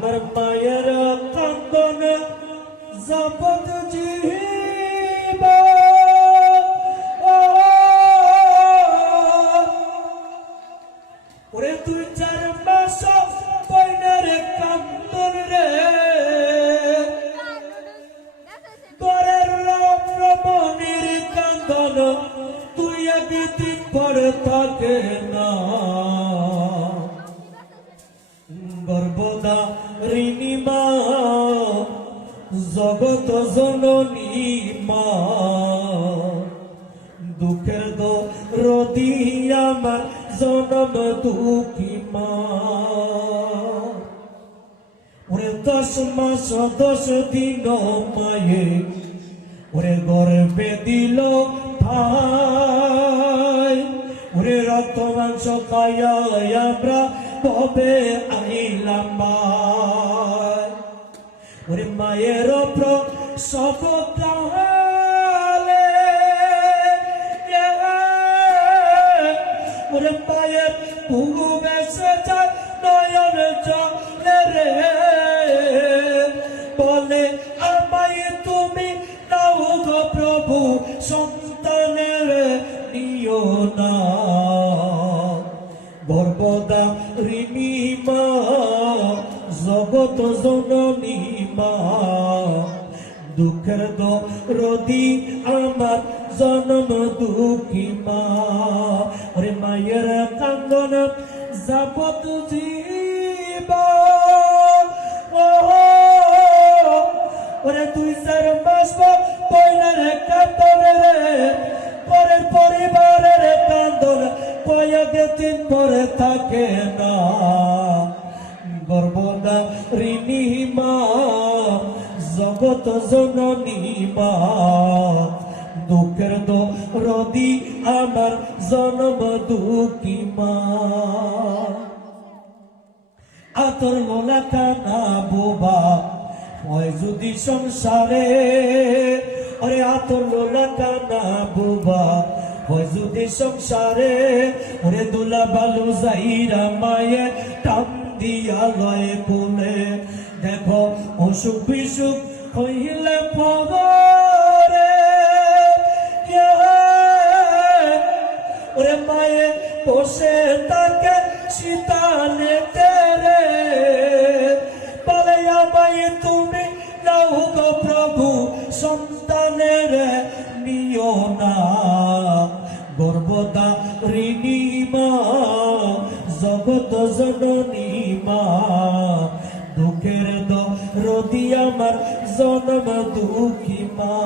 আমার মায়ের কান্দন জপত জীব ওরে তুই 4 মাস পয়নের কান্দন রে তোরের রমণীর কান্দন তুই একদিন পরে থাকে না গর্ভধারিণী মা জগত জননী মা দুঃখের দরদি আমার জনম দুঃখী মা ওরে 10 মাস 10 দিন মায়ে ওরে গর্ভে দিল ঠাই ওরে রক্ত মাংস খাইয়া আমরা তবে আইলাম মায় ওরে মায়ের প্রসব কালে ওরে মায়ের পুগু বেসে যায় নয়ন জলে রে বলে আমায় তুমি নাও গো প্রভু সন্তানের নিও না গর্ভধারিণী মা জগত জননী মা দুঃখের দরদি আমার জনম দুঃখী মা ওরে মায়ের কান্দন যাবত জীব ওরে তুই 4 মাস পয়নের কান্দন রে পরের পরিবারের কান্দন কয়েকদিন পরে থাকে না গর্ভধারিণী মা জগত জননী মা দুঃখের দরদি আমার জনম দুঃখী মা আতর লোলা কানা বোবা হয় যদি সংসারে ওরে আতর লোলা কানা বোবা হয় যদি সংসারে ওরে দুলা বালু যাইরা মায়ে টান দিয়া লয় কোলে দেখো অসুখ বিসুখ হইলে পরে ওরে মায়ে বসে তাকে শীতানে তেরে বলে আমায় তুমি নাও গো প্রভু সন্তানের নিও না গর্ভধারিণী মা জগত জননী মা দুঃখের দরদি আমার জনম দুঃখী মা